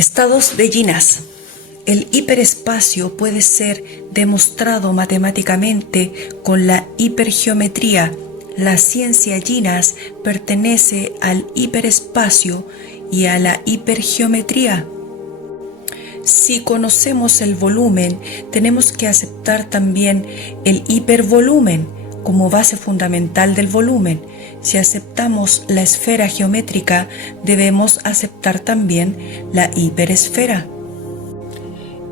Estados de Ginas. El hiperespacio puede ser demostrado matemáticamente con la hipergeometría. La ciencia Ginas pertenece al hiperespacio y a la hipergeometría. Si conocemos el volumen, tenemos que aceptar también el hipervolumen como base fundamental del volumen. Si aceptamos la esfera geométrica, debemos aceptar también la hiperesfera.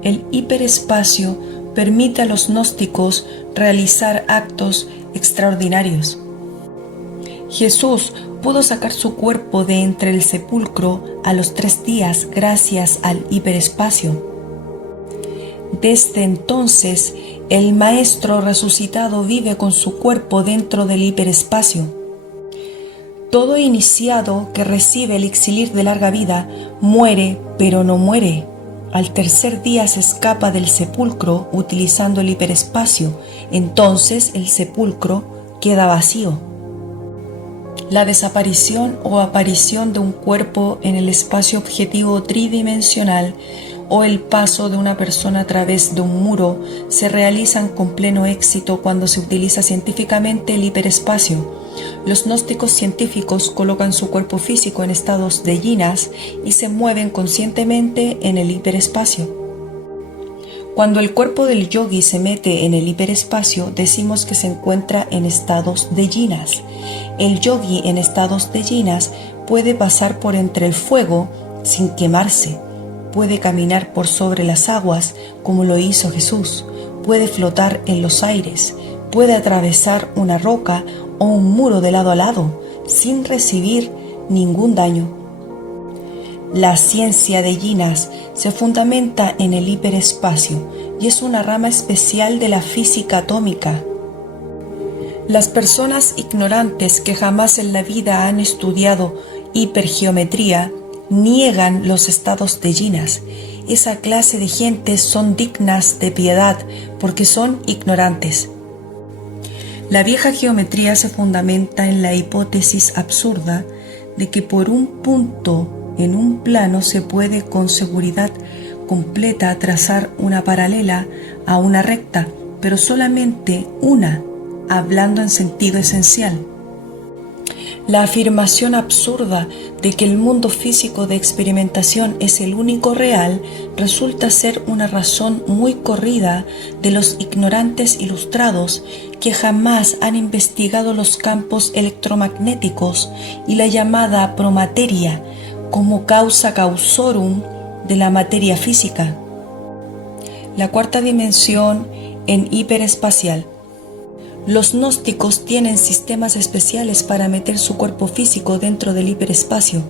El hiperespacio permite a los gnósticos realizar actos extraordinarios. Jesús pudo sacar su cuerpo de entre el sepulcro a los 3 días gracias al hiperespacio. Desde entonces, el Maestro resucitado vive con su cuerpo dentro del hiperespacio. Todo iniciado que recibe el elixir de larga vida muere, pero no muere. Al 3er día se escapa del sepulcro utilizando el hiperespacio. Entonces el sepulcro queda vacío. La desaparición o aparición de un cuerpo en el espacio objetivo tridimensional o el paso de una persona a través de un muro se realizan con pleno éxito cuando se utiliza científicamente el hiperespacio. Los gnósticos científicos colocan su cuerpo físico en estados de Ginas y se mueven conscientemente en el hiperespacio. Cuando el cuerpo del yogi se mete en el hiperespacio, decimos que se encuentra en estados de Ginas. El yogi en estados de Ginas puede pasar por entre el fuego sin quemarse, puede caminar por sobre las aguas como lo hizo Jesús, puede flotar en los aires, puede atravesar una roca o un muro de lado a lado sin recibir ningún daño. La ciencia de Ginas se fundamenta en el hiperespacio y es una rama especial de la física atómica. Las personas ignorantes que jamás en la vida han estudiado hipergeometría niegan los estados de Ginas. Esa clase de gentes son dignas de piedad porque son ignorantes. La vieja geometría se fundamenta en la hipótesis absurda de que por un punto en un plano se puede con seguridad completa trazar una paralela a una recta, pero solamente una, hablando en sentido esencial. La afirmación absurda de que el mundo físico de experimentación es el único real resulta ser una razón muy corrida de los ignorantes ilustrados que jamás han investigado los campos electromagnéticos y la llamada promateria como causa causorum de la materia física. La 4ª dimensión en hiperespacial. Los gnósticos tienen sistemas especiales para meter su cuerpo físico dentro del hiperespacio.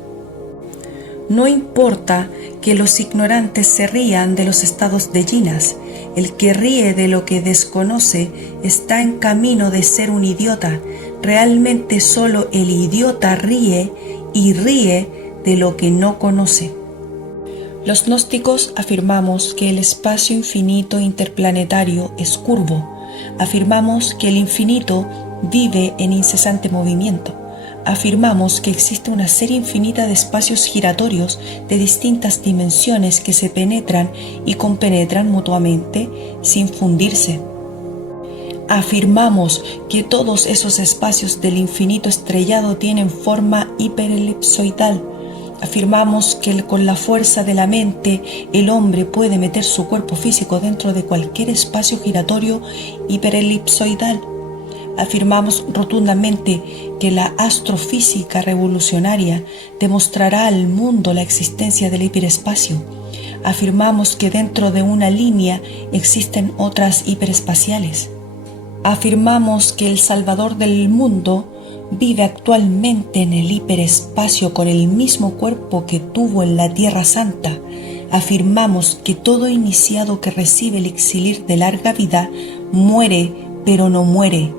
No importa que los ignorantes se rían de los estados de Ginas, el que ríe de lo que desconoce está en camino de ser un idiota. Realmente solo el idiota ríe y ríe de lo que no conoce. Los gnósticos afirmamos que el espacio infinito interplanetario es curvo. Afirmamos que el infinito vive en incesante movimiento. Afirmamos que existe una serie infinita de espacios giratorios de distintas dimensiones que se penetran y compenetran mutuamente sin fundirse. Afirmamos que todos esos espacios del infinito estrellado tienen forma hiperelipsoidal. Afirmamos que con la fuerza de la mente el hombre puede meter su cuerpo físico dentro de cualquier espacio giratorio hiperelipsoidal. Afirmamos rotundamente que la astrofísica revolucionaria demostrará al mundo la existencia del hiperespacio. Afirmamos que dentro de una línea existen otras hiperespaciales. Afirmamos que el Salvador del mundo vive actualmente en el hiperespacio con el mismo cuerpo que tuvo en la Tierra Santa. Afirmamos que todo iniciado que recibe el elixir de larga vida muere, pero no muere.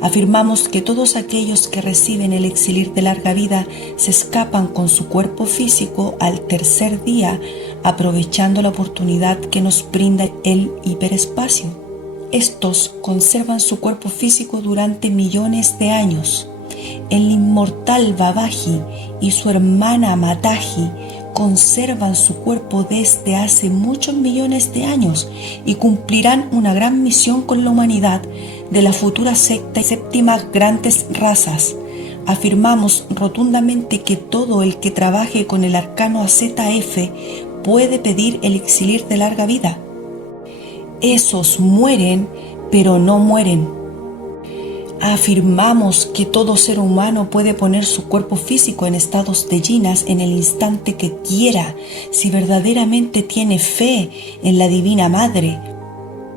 Afirmamos que todos aquellos que reciben el elixir de larga vida se escapan con su cuerpo físico al 3er día, aprovechando la oportunidad que nos brinda el hiperespacio. Estos conservan su cuerpo físico durante millones de años. El inmortal Babaji y su hermana Mataji conservan su cuerpo desde hace muchos millones de años y cumplirán una gran misión con la humanidad de la futura sexta y séptima grandes razas. Afirmamos rotundamente que todo el que trabaje con el arcano AZF puede pedir el elixir de larga vida. Esos mueren, pero no mueren. Afirmamos que todo ser humano puede poner su cuerpo físico en estados de yinas en el instante que quiera, si verdaderamente tiene fe en la Divina Madre.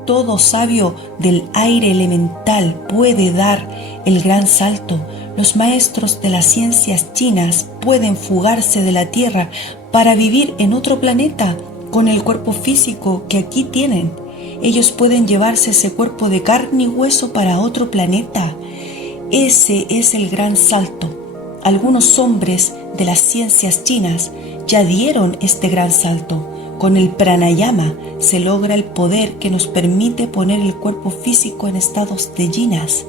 Todo sabio del aire elemental puede dar el gran salto. Los maestros de las ciencias chinas pueden fugarse de la Tierra para vivir en otro planeta con el cuerpo físico que aquí tienen. Ellos pueden llevarse ese cuerpo de carne y hueso para otro planeta. Ese es el gran salto. Algunos hombres de las ciencias chinas ya dieron este gran salto. Con el pranayama se logra el poder que nos permite poner el cuerpo físico en estados de yinas.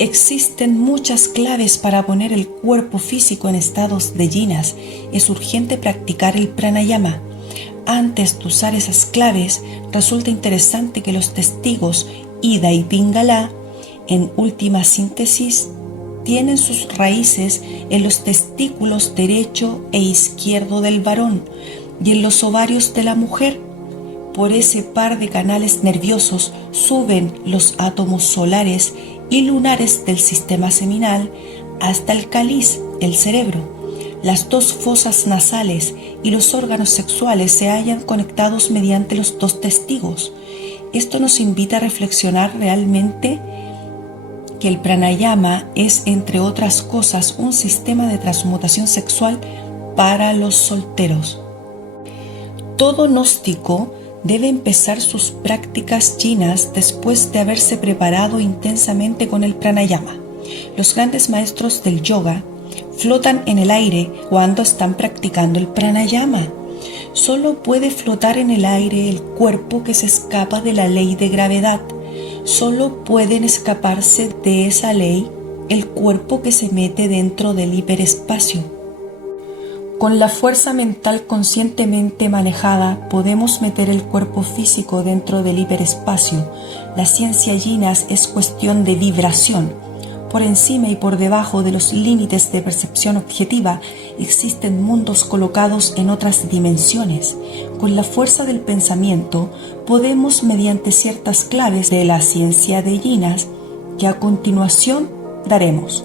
Existen muchas claves para poner el cuerpo físico en estados de yinas. Es urgente practicar el pranayama. Antes de usar esas claves, resulta interesante que los testigos Ida y Pingala, en última síntesis, tienen sus raíces en los testículos derecho e izquierdo del varón y en los ovarios de la mujer. Por ese par de canales nerviosos suben los átomos solares y lunares del sistema seminal hasta el cáliz, el cerebro. Las dos fosas nasales y los órganos sexuales se hallan conectados mediante los dos testigos. Esto nos invita a reflexionar realmente que el pranayama es, entre otras cosas, un sistema de transmutación sexual para los solteros. Todo gnóstico debe empezar sus prácticas yinas después de haberse preparado intensamente con el pranayama. Los grandes maestros del yoga flotan en el aire cuando están practicando el pranayama. Solo puede flotar en el aire el cuerpo que se escapa de la ley de gravedad. Solo pueden escaparse de esa ley el cuerpo que se mete dentro del hiperespacio. Con la fuerza mental conscientemente manejada podemos meter el cuerpo físico dentro del hiperespacio. La ciencia yinas es cuestión de vibración. Por encima y por debajo de los límites de percepción objetiva existen mundos colocados en otras dimensiones. Con la fuerza del pensamiento podemos, mediante ciertas claves de la ciencia de yinas, que a continuación daremos,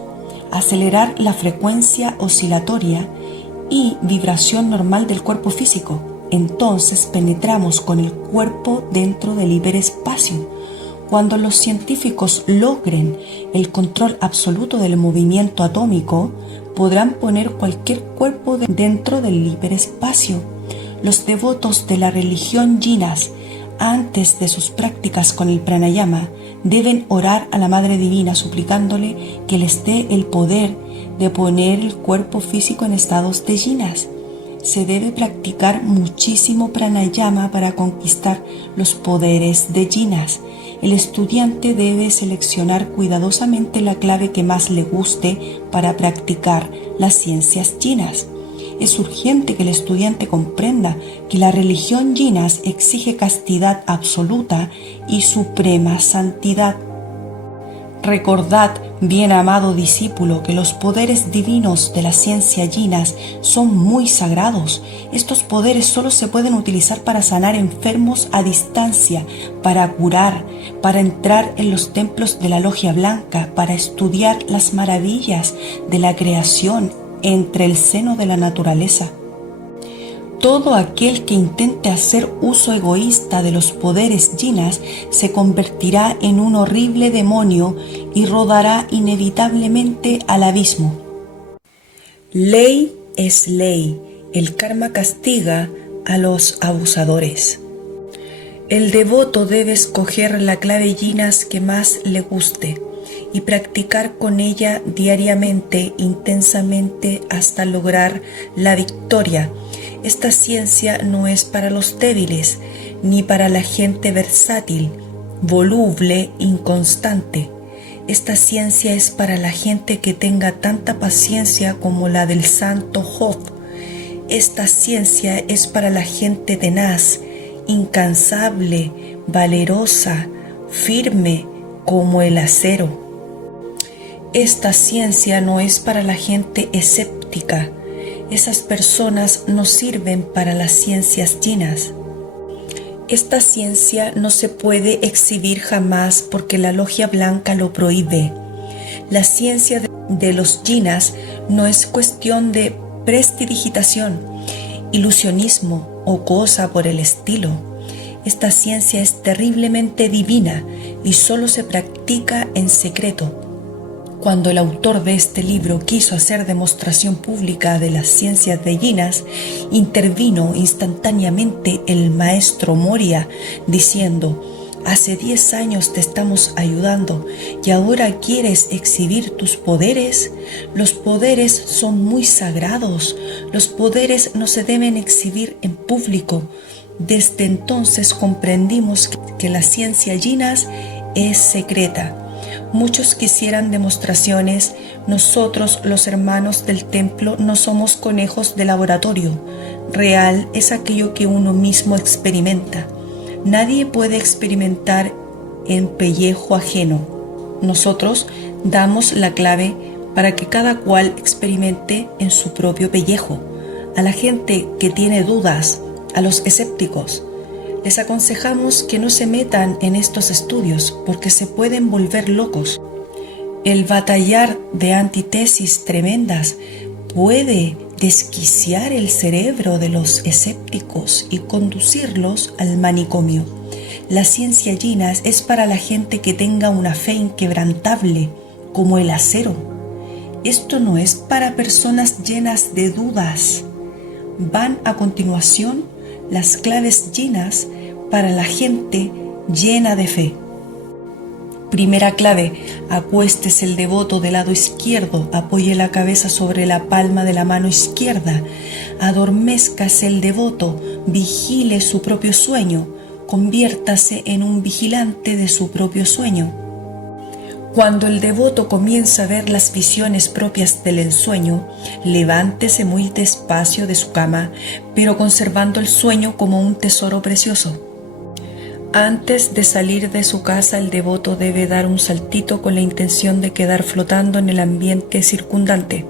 acelerar la frecuencia oscilatoria y vibración normal del cuerpo físico. Entonces penetramos con el cuerpo dentro del hiperespacio. Cuando los científicos logren el control absoluto del movimiento atómico, podrán poner cualquier cuerpo dentro del hiperespacio. Los devotos de la religión yinas, antes de sus prácticas con el pranayama, deben orar a la Madre Divina suplicándole que les dé el poder de poner el cuerpo físico en estados de yinas. Se debe practicar muchísimo pranayama para conquistar los poderes de yinas. El estudiante debe seleccionar cuidadosamente la clave que más le guste para practicar las ciencias yinas. Es urgente que el estudiante comprenda que la religión yinas exige castidad absoluta y suprema santidad. Recordad, bien amado discípulo, que los poderes divinos de la ciencia yinas son muy sagrados. Estos poderes solo se pueden utilizar para sanar enfermos a distancia, para curar, para entrar en los templos de la logia blanca, para estudiar las maravillas de la creación entre el seno de la naturaleza. Todo aquel que intente hacer uso egoísta de los poderes yinas se convertirá en un horrible demonio y rodará inevitablemente al abismo. Ley es ley. El karma castiga a los abusadores. El devoto debe escoger la clave yinas que más le guste y practicar con ella diariamente, intensamente, hasta lograr la victoria. Esta ciencia no es para los débiles, ni para la gente versátil, voluble, inconstante. Esta ciencia es para la gente que tenga tanta paciencia como la del santo Job. Esta ciencia es para la gente tenaz, incansable, valerosa, firme como el acero. Esta ciencia no es para la gente escéptica. Esas personas no sirven para las ciencias yinas. Esta ciencia no se puede exhibir jamás porque la logia blanca lo prohíbe. La ciencia de los yinas no es cuestión de prestidigitación, ilusionismo o cosa por el estilo. Esta ciencia es terriblemente divina y solo se practica en secreto. Cuando el autor de este libro quiso hacer demostración pública de las ciencias de yinas, intervino instantáneamente el maestro Moria, diciendo: hace 10 años te estamos ayudando y ahora quieres exhibir tus poderes. Los poderes son muy sagrados. Los poderes no se deben exhibir en público. Desde entonces comprendimos que la ciencia yinas es secreta. Muchos quisieran demostraciones. Nosotros, los hermanos del templo, no somos conejos de laboratorio. Real es aquello que uno mismo experimenta. Nadie puede experimentar en pellejo ajeno. Nosotros damos la clave para que cada cual experimente en su propio pellejo. A la gente que tiene dudas, a los escépticos, les aconsejamos que no se metan en estos estudios porque se pueden volver locos. El batallar de antítesis tremendas puede desquiciar el cerebro de los escépticos y conducirlos al manicomio. La ciencia yina es para la gente que tenga una fe inquebrantable, como el acero. Esto no es para personas llenas de dudas. Van a continuación las claves yinas para la gente llena de fe. Primera clave: acuéstese el devoto del lado izquierdo, apoye la cabeza sobre la palma de la mano izquierda, adormézcase el devoto, vigile su propio sueño, conviértase en un vigilante de su propio sueño. Cuando el devoto comienza a ver las visiones propias del ensueño, levántese muy despacio de su cama, pero conservando el sueño como un tesoro precioso. Antes de salir de su casa, el devoto debe dar un saltito con la intención de quedar flotando en el ambiente circundante.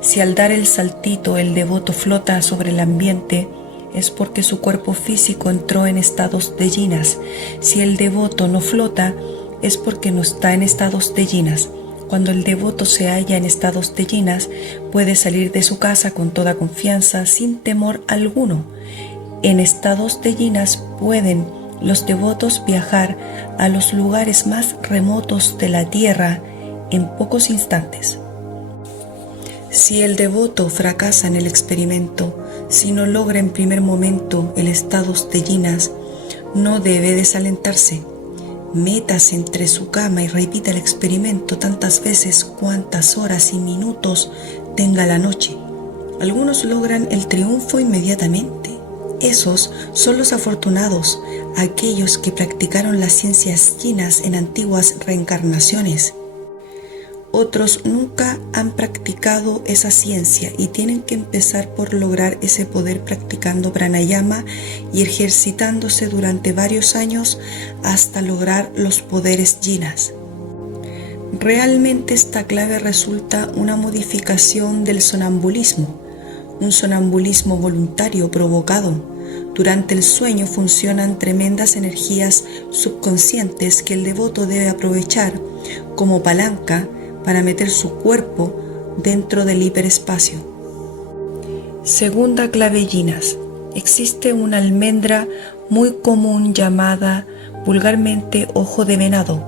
Si al dar el saltito el devoto flota sobre el ambiente, es porque su cuerpo físico entró en estados de yinas. Si el devoto no flota, es porque no está en estados de yinas. Cuando el devoto se halla en estados de yinas, puede salir de su casa con toda confianza, sin temor alguno. En estados de yinas pueden los devotos viajar a los lugares más remotos de la tierra en pocos instantes. Si el devoto fracasa en el experimento, si no logra en primer momento el estado de yinas, no debe desalentarse. Métase entre su cama y repita el experimento tantas veces cuantas horas y minutos tenga la noche. Algunos logran el triunfo inmediatamente. Esos son los afortunados, aquellos que practicaron las ciencias yinas en antiguas reencarnaciones. Otros nunca han practicado esa ciencia y tienen que empezar por lograr ese poder practicando pranayama y ejercitándose durante varios años hasta lograr los poderes yinas. Realmente esta clave resulta una modificación del sonambulismo, un sonambulismo voluntario provocado. Durante el sueño funcionan tremendas energías subconscientes que el devoto debe aprovechar como palanca para meter su cuerpo dentro del hiperespacio. Segunda clave yinas. Existe una almendra muy común llamada vulgarmente ojo de venado.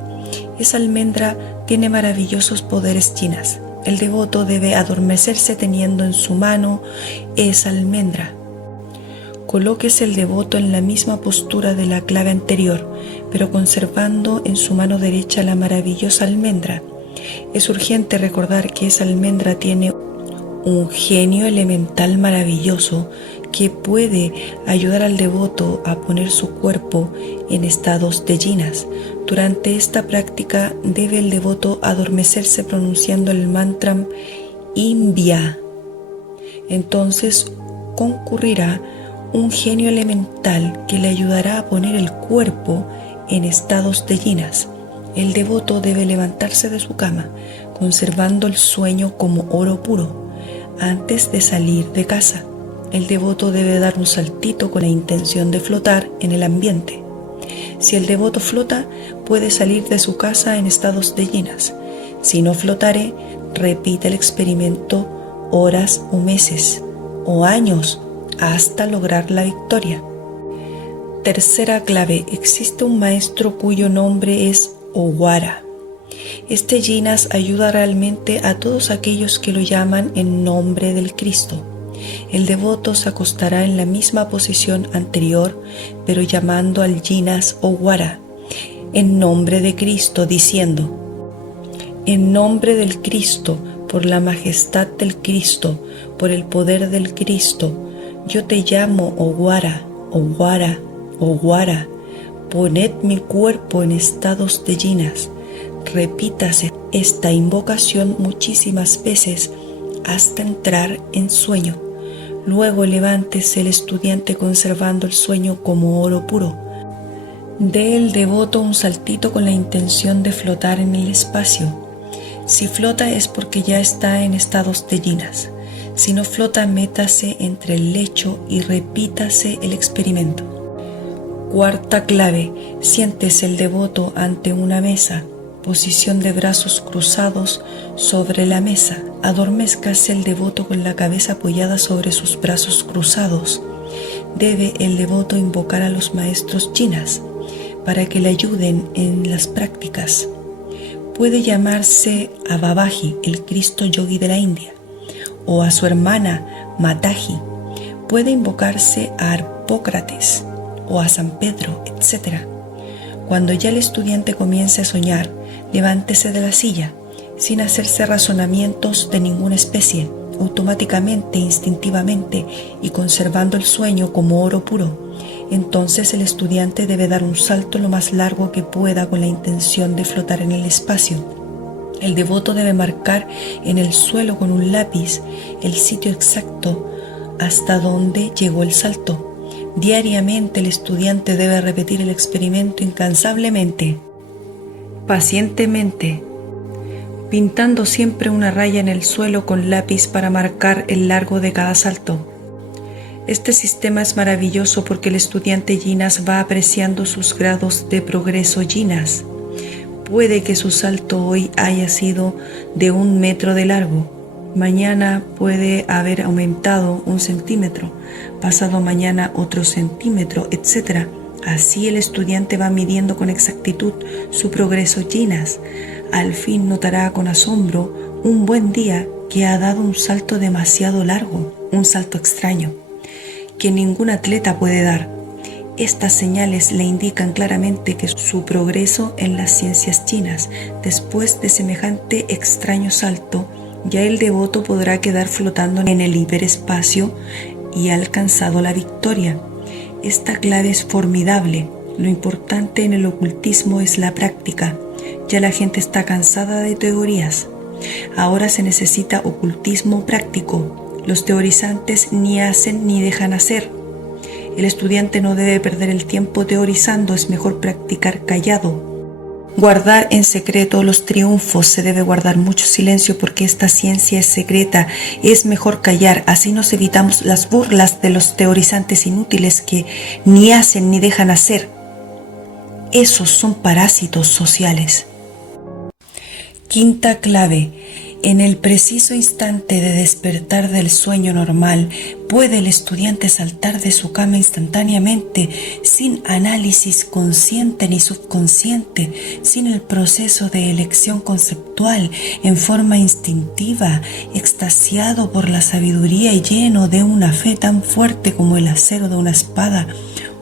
Esa almendra tiene maravillosos poderes yinas. El devoto debe adormecerse teniendo en su mano esa almendra. Colóquese el devoto en la misma postura de la clave anterior, pero conservando en su mano derecha la maravillosa almendra. Es urgente recordar que esa almendra tiene un genio elemental maravilloso que puede ayudar al devoto a poner su cuerpo en estados de yinas. Durante esta práctica debe el devoto adormecerse pronunciando el mantra Imbya. Entonces concurrirá un genio elemental que le ayudará a poner el cuerpo en estados de yinas. El devoto debe levantarse de su cama, conservando el sueño como oro puro. Antes de salir de casa, el devoto debe dar un saltito con la intención de flotar en el ambiente. Si el devoto flota, puede salir de su casa en estados de yinas. Si no flotare, repite el experimento horas o meses o años hasta lograr la victoria. Tercera clave: existe un maestro cuyo nombre es Owara. Este yinas ayuda realmente a todos aquellos que lo llaman en nombre del Cristo. El devoto se acostará en la misma posición anterior, pero llamando al yinas Owara, en nombre de Cristo, diciendo: en nombre del Cristo, por la majestad del Cristo, por el poder del Cristo, yo te llamo Owara, Owara, Owara. Poned mi cuerpo en estados de yinas. Repítase esta invocación muchísimas veces hasta entrar en sueño. Luego levántese el estudiante conservando el sueño como oro puro. Dé el devoto un saltito con la intención de flotar en el espacio. Si flota es porque ya está en estados de yinas. Si no flota, métase entre el lecho y repítase el experimento. Cuarta clave: siéntese el devoto ante una mesa, posición de brazos cruzados sobre la mesa. Adormézcase el devoto con la cabeza apoyada sobre sus brazos cruzados. Debe el devoto invocar a los maestros yinas para que le ayuden en las prácticas. Puede llamarse a Babaji, el Cristo Yogi de la India, o a su hermana Mataji. Puede invocarse a Harpócrates o a San Pedro, etc. Cuando ya el estudiante comience a soñar, levántese de la silla, sin hacerse razonamientos de ninguna especie, automáticamente, instintivamente y conservando el sueño como oro puro. Entonces el estudiante debe dar un salto lo más largo que pueda con la intención de flotar en el espacio. El devoto debe marcar en el suelo con un lápiz el sitio exacto hasta donde llegó el salto. Diariamente el estudiante debe repetir el experimento incansablemente, pacientemente, pintando siempre una raya en el suelo con lápiz para marcar el largo de cada salto. Este sistema es maravilloso porque el estudiante yinas va apreciando sus grados de progreso yinas. Puede que su salto hoy haya sido de 1 metro de largo. Mañana puede haber aumentado 1 centímetro, pasado mañana otro centímetro, etc. Así el estudiante va midiendo con exactitud su progreso yinas. Al fin notará con asombro un buen día que ha dado un salto demasiado largo, un salto extraño, que ningún atleta puede dar. Estas señales le indican claramente que su progreso en las ciencias yinas, después de semejante extraño salto, ya el devoto podrá quedar flotando en el hiperespacio y ha alcanzado la victoria. Esta clave es formidable. Lo importante en el ocultismo es la práctica. Ya la gente está cansada de teorías. Ahora se necesita ocultismo práctico. Los teorizantes ni hacen ni dejan hacer. El estudiante no debe perder el tiempo teorizando, es mejor practicar callado. Guardar en secreto los triunfos, se debe guardar mucho silencio porque esta ciencia es secreta. Es mejor callar, así nos evitamos las burlas de los teorizantes inútiles que ni hacen ni dejan hacer. Esos son parásitos sociales. Quinta clave: en el preciso instante de despertar del sueño normal, puede el estudiante saltar de su cama instantáneamente, sin análisis consciente ni subconsciente, sin el proceso de elección conceptual, en forma instintiva, extasiado por la sabiduría y lleno de una fe tan fuerte como el acero de una espada,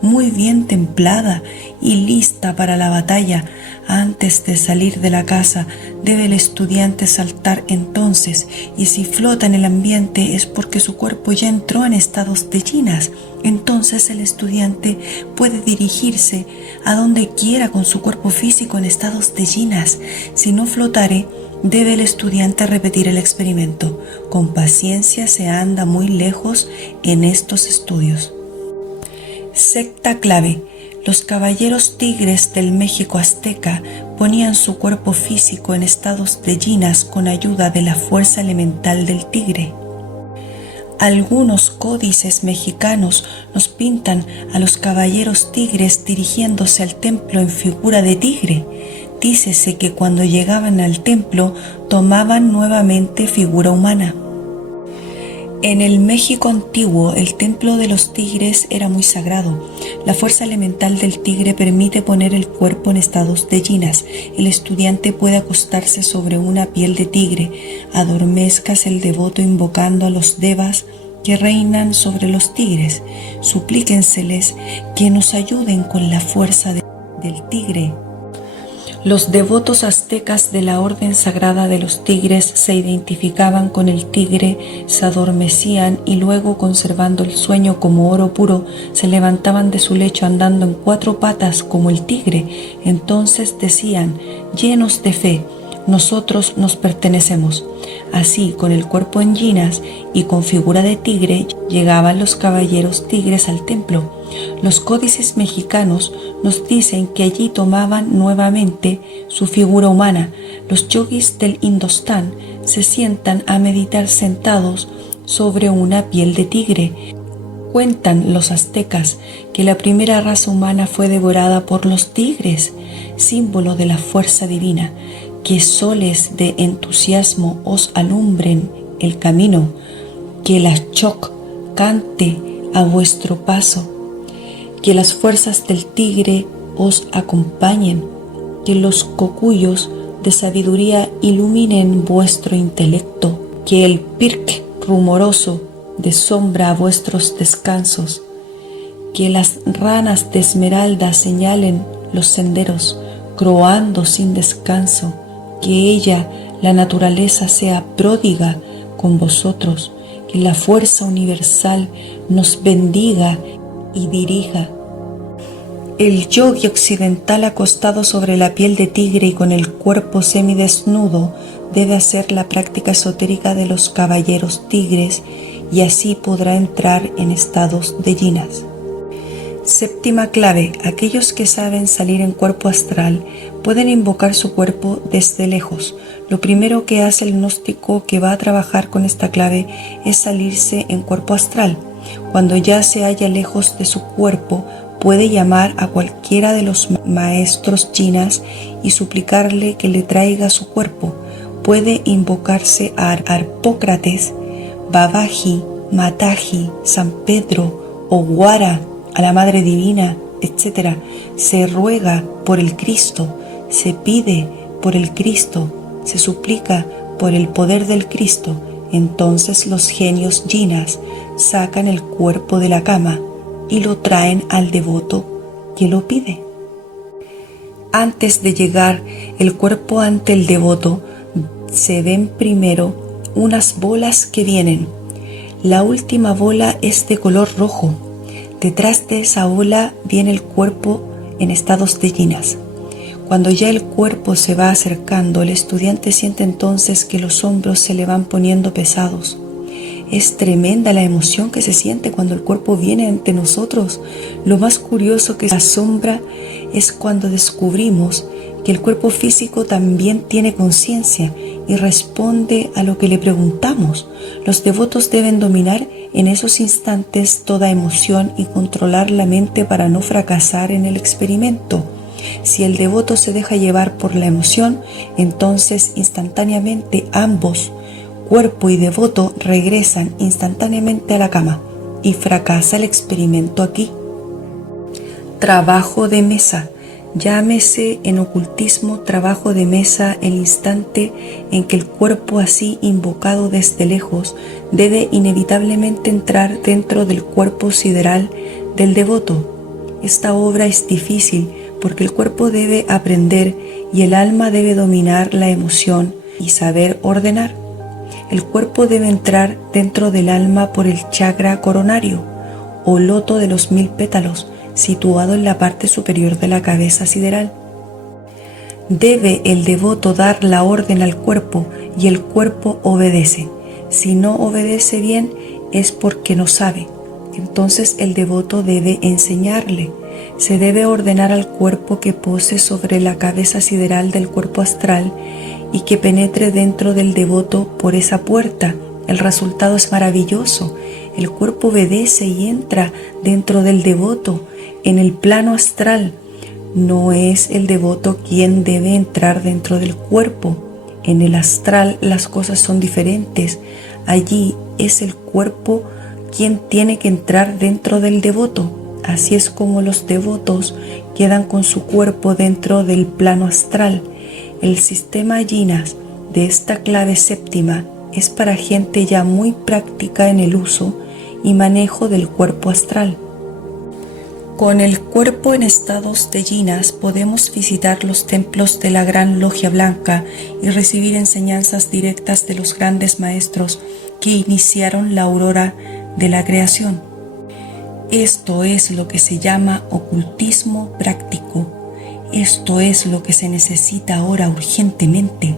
muy bien templada y lista para la batalla. Antes de salir de la casa, debe el estudiante saltar entonces, y si flota en el ambiente es porque su cuerpo ya entró en estados de yinas. Entonces el estudiante puede dirigirse a donde quiera con su cuerpo físico en estados de yinas. Si no flotare, debe el estudiante repetir el experimento. Con paciencia se anda muy lejos en estos estudios. Sexta clave. Los caballeros tigres del México azteca ponían su cuerpo físico en estados de yinas con ayuda de la fuerza elemental del tigre. Algunos códices mexicanos nos pintan a los caballeros tigres dirigiéndose al templo en figura de tigre. Dícese que cuando llegaban al templo tomaban nuevamente figura humana. En el México antiguo, el templo de los tigres era muy sagrado. La fuerza elemental del tigre permite poner el cuerpo en estados de yinas. El estudiante puede acostarse sobre una piel de tigre. Adormezcas el devoto invocando a los devas que reinan sobre los tigres. Suplíquenseles que nos ayuden con la fuerza del tigre. Los devotos aztecas de la Orden Sagrada de los Tigres se identificaban con el tigre, se adormecían y luego, conservando el sueño como oro puro, se levantaban de su lecho andando en 4 patas como el tigre. Entonces decían, llenos de fe, nosotros nos pertenecemos. Así, con el cuerpo en yinas y con figura de tigre, llegaban los caballeros tigres al templo. Los códices mexicanos nos dicen que allí tomaban nuevamente su figura humana. Los yogis del Indostán se sientan a meditar sentados sobre una piel de tigre. Cuentan los aztecas que la primera raza humana fue devorada por los tigres, símbolo de la fuerza divina. Que soles de entusiasmo os alumbren el camino, que la choc cante a vuestro paso, que las fuerzas del tigre os acompañen, que los cocuyos de sabiduría iluminen vuestro intelecto, que el pirc rumoroso dé sombra a vuestros descansos, que las ranas de esmeralda señalen los senderos, croando sin descanso, que ella, la naturaleza, sea pródiga con vosotros, que la fuerza universal nos bendiga y dirija. El yogi occidental acostado sobre la piel de tigre y con el cuerpo semidesnudo debe hacer la práctica esotérica de los caballeros tigres y así podrá entrar en estados de yinas. Séptima clave. Aquellos que saben salir en cuerpo astral pueden invocar su cuerpo desde lejos. Lo primero que hace el gnóstico que va a trabajar con esta clave es salirse en cuerpo astral. Cuando ya se halla lejos de su cuerpo, puede llamar a cualquiera de los maestros yinas y suplicarle que le traiga su cuerpo. Puede invocarse a Harpócrates, Babaji, Mataji, San Pedro, Oguara, a la Madre Divina, etc. Se ruega por el Cristo, se pide por el Cristo, se suplica por el poder del Cristo. Entonces los genios yinas sacan el cuerpo de la cama y lo traen al devoto que lo pide. Antes de llegar el cuerpo ante el devoto, se ven primero unas bolas que vienen. La última bola es de color rojo. Detrás de esa bola viene el cuerpo en estados de yinas. Cuando ya el cuerpo se va acercando, el estudiante siente entonces que los hombros se le van poniendo pesados. Es tremenda la emoción que se siente cuando el cuerpo viene ante nosotros. Lo más curioso que se asombra es cuando descubrimos que el cuerpo físico también tiene conciencia y responde a lo que le preguntamos. Los devotos deben dominar en esos instantes toda emoción y controlar la mente para no fracasar en el experimento. Si el devoto se deja llevar por la emoción, entonces instantáneamente ambos, cuerpo y devoto, regresan instantáneamente a la cama y fracasa el experimento aquí. Trabajo de mesa. Llámese en ocultismo trabajo de mesa el instante en que el cuerpo así invocado desde lejos debe inevitablemente entrar dentro del cuerpo sideral del devoto. Esta obra es difícil porque el cuerpo debe aprender y el alma debe dominar la emoción y saber ordenar. El cuerpo debe entrar dentro del alma por el chakra coronario o loto de los 1000 pétalos, situado en la parte superior de la cabeza sideral. Debe el devoto dar la orden al cuerpo y el cuerpo obedece. Si no obedece bien es porque no sabe. Entonces el devoto debe enseñarle. Se debe ordenar al cuerpo que pose sobre la cabeza sideral del cuerpo astral y que penetre dentro del devoto por esa puerta. El resultado es maravilloso. El cuerpo obedece y entra dentro del devoto en el plano astral. No es el devoto quien debe entrar dentro del cuerpo. En el astral las cosas son diferentes. Allí es el cuerpo quien tiene que entrar dentro del devoto. Así es como los devotos quedan con su cuerpo dentro del plano astral. El sistema Jinas de esta clave séptima es para gente ya muy práctica en el uso y manejo del cuerpo astral. Con el cuerpo en estados de Jinas podemos visitar los templos de la Gran Logia Blanca y recibir enseñanzas directas de los grandes maestros que iniciaron la aurora de la creación. Esto es lo que se llama ocultismo práctico. Esto es lo que se necesita ahora urgentemente.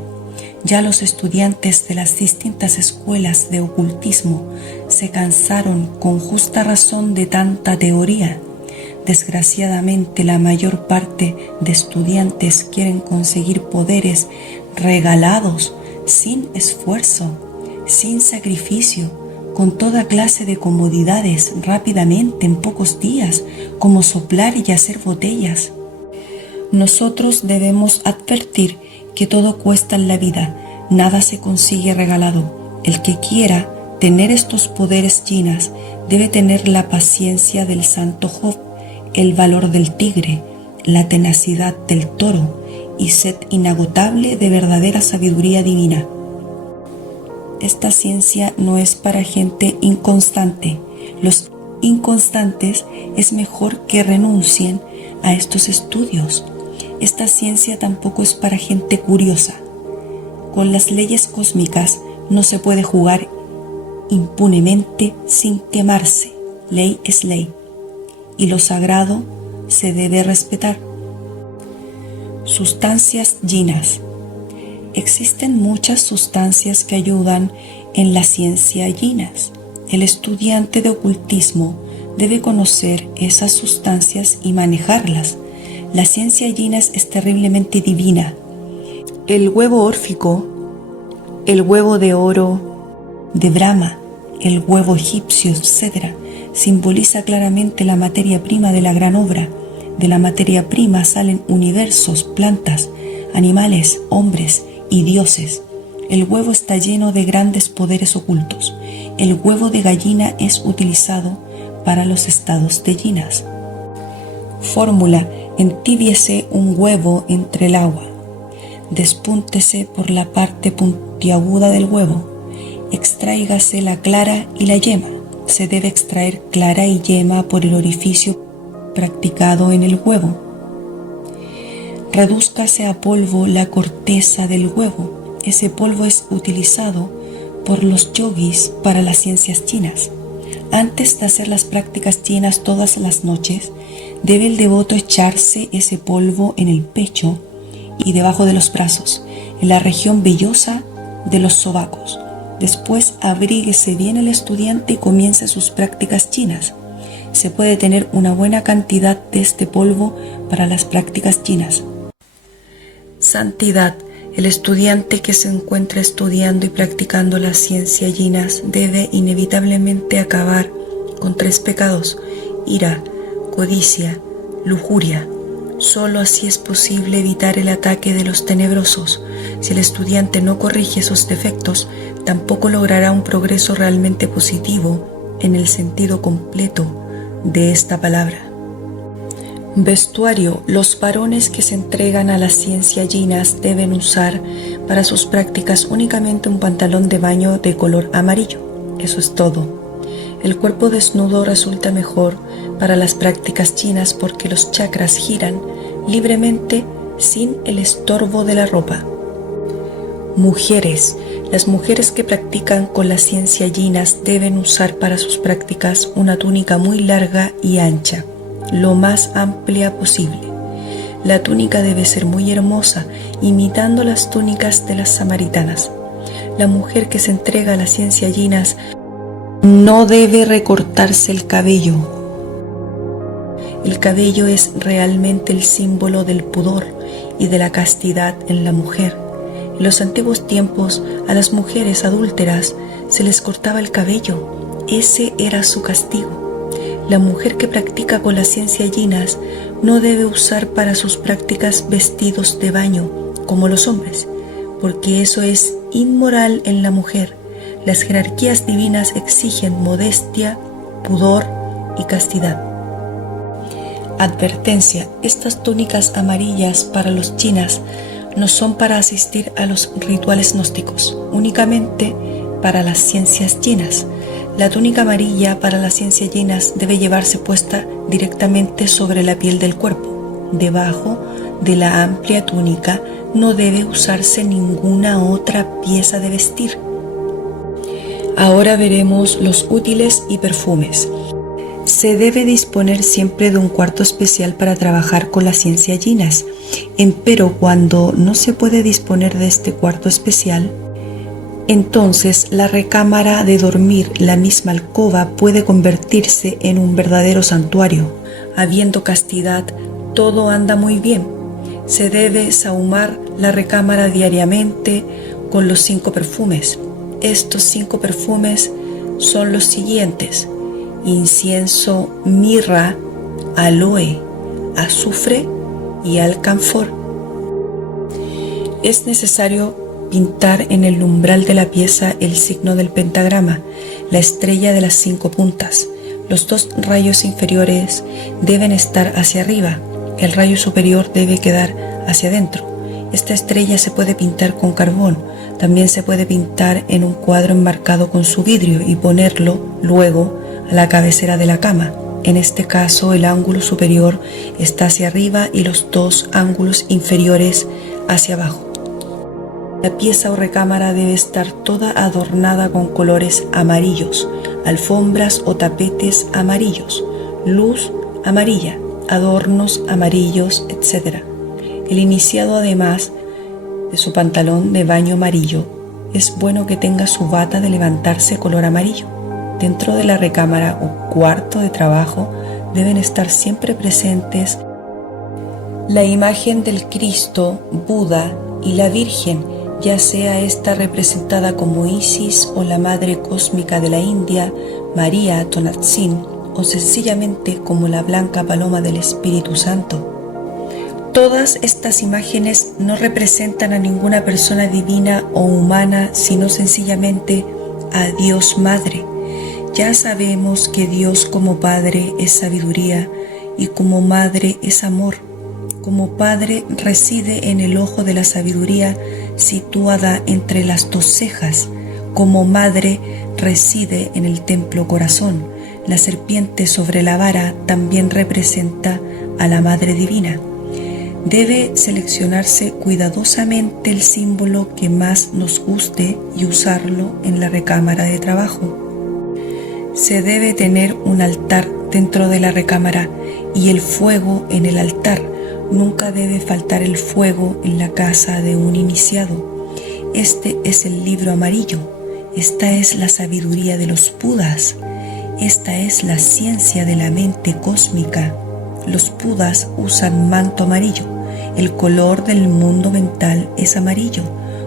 Ya los estudiantes de las distintas escuelas de ocultismo se cansaron con justa razón de tanta teoría. Desgraciadamente, la mayor parte de estudiantes quieren conseguir poderes regalados, sin esfuerzo, sin sacrificio, con toda clase de comodidades rápidamente en pocos días, como soplar y hacer botellas. Nosotros debemos advertir que todo cuesta en la vida, nada se consigue regalado. El que quiera tener estos poderes Jinas debe tener la paciencia del santo Job, el valor del tigre, la tenacidad del toro y sed inagotable de verdadera sabiduría divina. Esta ciencia no es para gente inconstante. Los inconstantes es mejor que renuncien a estos estudios. Esta ciencia tampoco es para gente curiosa. Con las leyes cósmicas no se puede jugar impunemente sin quemarse. Ley es ley. Y lo sagrado se debe respetar. Sustancias Jinas. Existen muchas sustancias que ayudan en la ciencia Jinas. El estudiante de ocultismo debe conocer esas sustancias y manejarlas. La ciencia Jinas es terriblemente divina. El huevo órfico, el huevo de oro de Brahma, el huevo egipcio, etc., simboliza claramente la materia prima de la gran obra. De la materia prima salen universos, plantas, animales, hombres y dioses. El huevo está lleno de grandes poderes ocultos. El huevo de gallina es utilizado para los estados de Jinas. Fórmula: entíbiese un huevo entre el agua. Despúntese por la parte puntiaguda del huevo. Extráigase la clara y la yema. Se debe extraer clara y yema por el orificio practicado en el huevo. Redúzcase a polvo la corteza del huevo. Ese polvo es utilizado por los yogis para las ciencias chinas. Antes de hacer las prácticas chinas todas las noches, debe el devoto echarse ese polvo en el pecho y debajo de los brazos, en la región vellosa de los sobacos. Después abríguese bien el estudiante y comience sus prácticas chinas. Se puede tener una buena cantidad de este polvo para las prácticas chinas. Santidad. El estudiante que se encuentra estudiando y practicando las ciencias Jinas debe inevitablemente acabar con 3 pecados: ira, codicia, lujuria. Solo así es posible evitar el ataque de los tenebrosos. Si el estudiante no corrige esos defectos, tampoco logrará un progreso realmente positivo en el sentido completo de esta palabra. Vestuario. Los varones que se entregan a las ciencias Jinas deben usar para sus prácticas únicamente un pantalón de baño de color amarillo. Eso es todo. El cuerpo desnudo resulta mejor para las prácticas chinas porque los chakras giran libremente sin el estorbo de la ropa. Mujeres. Las mujeres que practican con las ciencias Jinas deben usar para sus prácticas una túnica muy larga y ancha, lo más amplia posible. La túnica debe ser muy hermosa, imitando las túnicas de las samaritanas. La mujer que se entrega a las ciencias yinas no debe recortarse el cabello. El cabello es realmente el símbolo del pudor y de la castidad en la mujer. En los antiguos tiempos, a las mujeres adúlteras se les cortaba el cabello. Ese era su castigo. La mujer que practica con las ciencias yinas no debe usar para sus prácticas vestidos de baño, como los hombres, porque eso es inmoral en la mujer. Las jerarquías divinas exigen modestia, pudor y castidad. Advertencia: estas túnicas amarillas para los chinas no son para asistir a los rituales gnósticos, únicamente para las ciencias chinas. La túnica amarilla para las ciencias chinas debe llevarse puesta directamente sobre la piel del cuerpo. Debajo de la amplia túnica no debe usarse ninguna otra pieza de vestir. Ahora veremos los útiles y perfumes. Se debe disponer siempre de un cuarto especial para trabajar con las ciencias yinas. Empero cuando no se puede disponer de este cuarto especial, entonces la recámara de dormir, la misma alcoba, puede convertirse en un verdadero santuario. Habiendo castidad, todo anda muy bien. Se debe sahumar la recámara diariamente con los 5 perfumes. Estos 5 perfumes son los siguientes: incienso, mirra, aloe, azufre y alcanfor. Es necesario pintar en el umbral de la pieza el signo del pentagrama, la estrella de las 5 puntas. Los 2 rayos inferiores deben estar hacia arriba, el rayo superior debe quedar hacia adentro. Esta estrella se puede pintar con carbón, también se puede pintar en un cuadro enmarcado con su vidrio y ponerlo luego a la cabecera de la cama. En este caso, el ángulo superior está hacia arriba y los 2 ángulos inferiores hacia abajo. La pieza o recámara debe estar toda adornada con colores amarillos, alfombras o tapetes amarillos, luz amarilla, adornos amarillos, etc. El iniciado, además de su pantalón de baño amarillo, es bueno que tenga su bata de levantarse color amarillo. Dentro de la recámara o cuarto de trabajo deben estar siempre presentes la imagen del Cristo, Buda y la Virgen, ya sea esta representada como Isis o la Madre Cósmica de la India, María Tonatzin, o sencillamente como la blanca paloma del Espíritu Santo. Todas estas imágenes no representan a ninguna persona divina o humana, sino sencillamente a Dios Madre. Ya sabemos que Dios como Padre es sabiduría y como Madre es amor. Como Padre reside en el ojo de la sabiduría situada entre las 2 cejas. Como Madre reside en el templo corazón. La serpiente sobre la vara también representa a la Madre Divina. Debe seleccionarse cuidadosamente el símbolo que más nos guste y usarlo en la recámara de trabajo. Se debe tener un altar dentro de la recámara y el fuego en el altar. Nunca debe faltar el fuego en la casa de un iniciado. Este es el libro amarillo. Esta es la sabiduría de los Budas. Esta es la ciencia de la mente cósmica. Los Budas usan manto amarillo. El color del mundo mental es amarillo.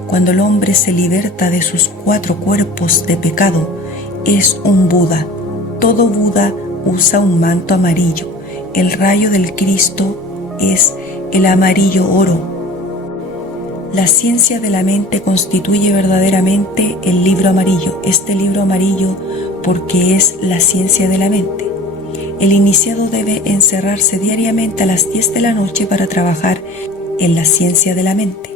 Cuando el hombre se liberta de sus 4 cuerpos de pecado, es un Buda. Todo Buda usa un manto amarillo. El rayo del Cristo es el amarillo oro. La ciencia de la mente constituye verdaderamente el libro amarillo. Este libro amarillo porque es la ciencia de la mente. El iniciado debe encerrarse diariamente a las 10 de la noche para trabajar en la ciencia de la mente.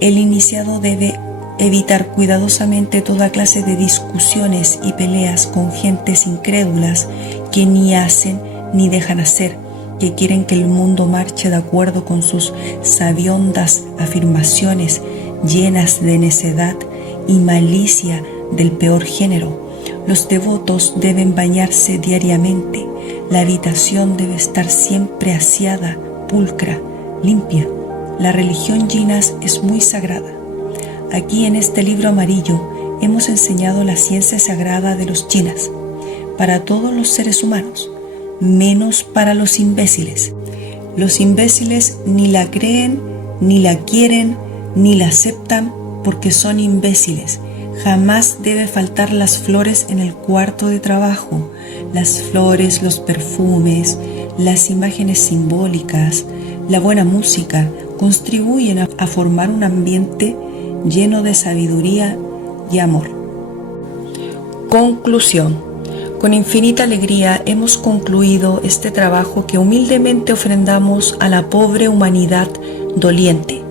El iniciado debe evitar cuidadosamente toda clase de discusiones y peleas con gentes incrédulas que ni hacen ni dejan hacer, que quieren que el mundo marche de acuerdo con sus sabiondas afirmaciones llenas de necedad y malicia del peor género. Los devotos deben bañarse diariamente. La habitación debe estar siempre aseada, pulcra. limpia. La religión Jinas es muy sagrada. Aquí en este libro amarillo hemos enseñado la ciencia sagrada de los Jinas para todos los seres humanos, menos para los imbéciles. Los imbéciles ni la creen, ni la quieren, ni la aceptan porque son imbéciles. Jamás debe faltar las flores en el cuarto de trabajo. Las flores, los perfumes, las imágenes simbólicas, la buena música contribuyen a formar un ambiente lleno de sabiduría y amor. Conclusión. Con infinita alegría hemos concluido este trabajo que humildemente ofrendamos a la pobre humanidad doliente.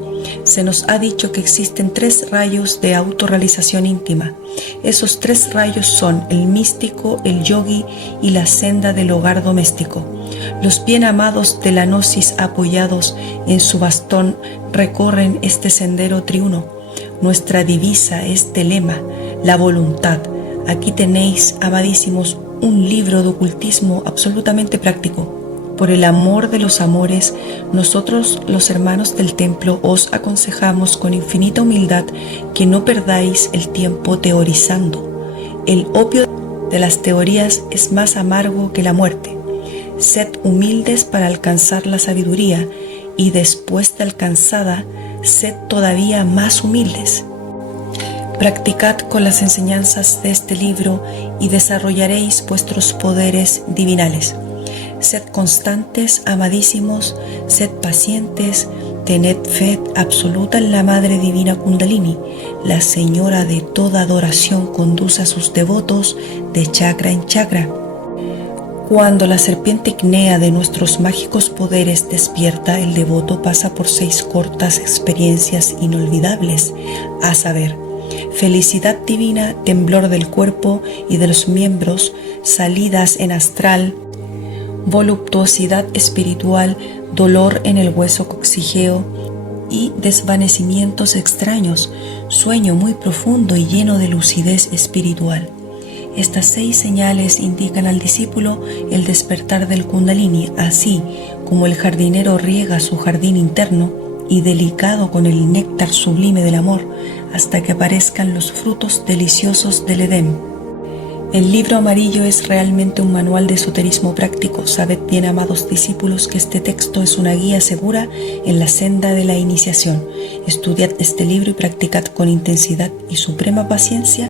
Se nos ha dicho que existen 3 rayos de autorrealización íntima. Esos 3 rayos son el místico, el yogi y la senda del hogar doméstico. Los bien amados de la gnosis apoyados en su bastón recorren este sendero triuno. Nuestra divisa es lema, la voluntad. Aquí tenéis, amadísimos, un libro de ocultismo absolutamente práctico. Por el amor de los amores, nosotros, los hermanos del templo, os aconsejamos con infinita humildad que no perdáis el tiempo teorizando. El opio de las teorías es más amargo que la muerte. Sed humildes para alcanzar la sabiduría y después de alcanzada, sed todavía más humildes. Practicad con las enseñanzas de este libro y desarrollaréis vuestros poderes divinales. Sed constantes, amadísimos, sed pacientes, tened fe absoluta en la Madre Divina Kundalini. La Señora de toda adoración conduce a sus devotos de chakra en chakra. Cuando la serpiente ígnea de nuestros mágicos poderes despierta, el devoto pasa por 6 cortas experiencias inolvidables, a saber, felicidad divina, temblor del cuerpo y de los miembros, salidas en astral, voluptuosidad espiritual, dolor en el hueso coxígeo y desvanecimientos extraños, sueño muy profundo y lleno de lucidez espiritual. Estas 6 señales indican al discípulo el despertar del Kundalini, así como el jardinero riega su jardín interno y delicado con el néctar sublime del amor hasta que aparezcan los frutos deliciosos del Edén. El libro amarillo es realmente un manual de esoterismo práctico. Sabed bien, amados discípulos, que este texto es una guía segura en la senda de la iniciación. Estudiad este libro y practicad con intensidad y suprema paciencia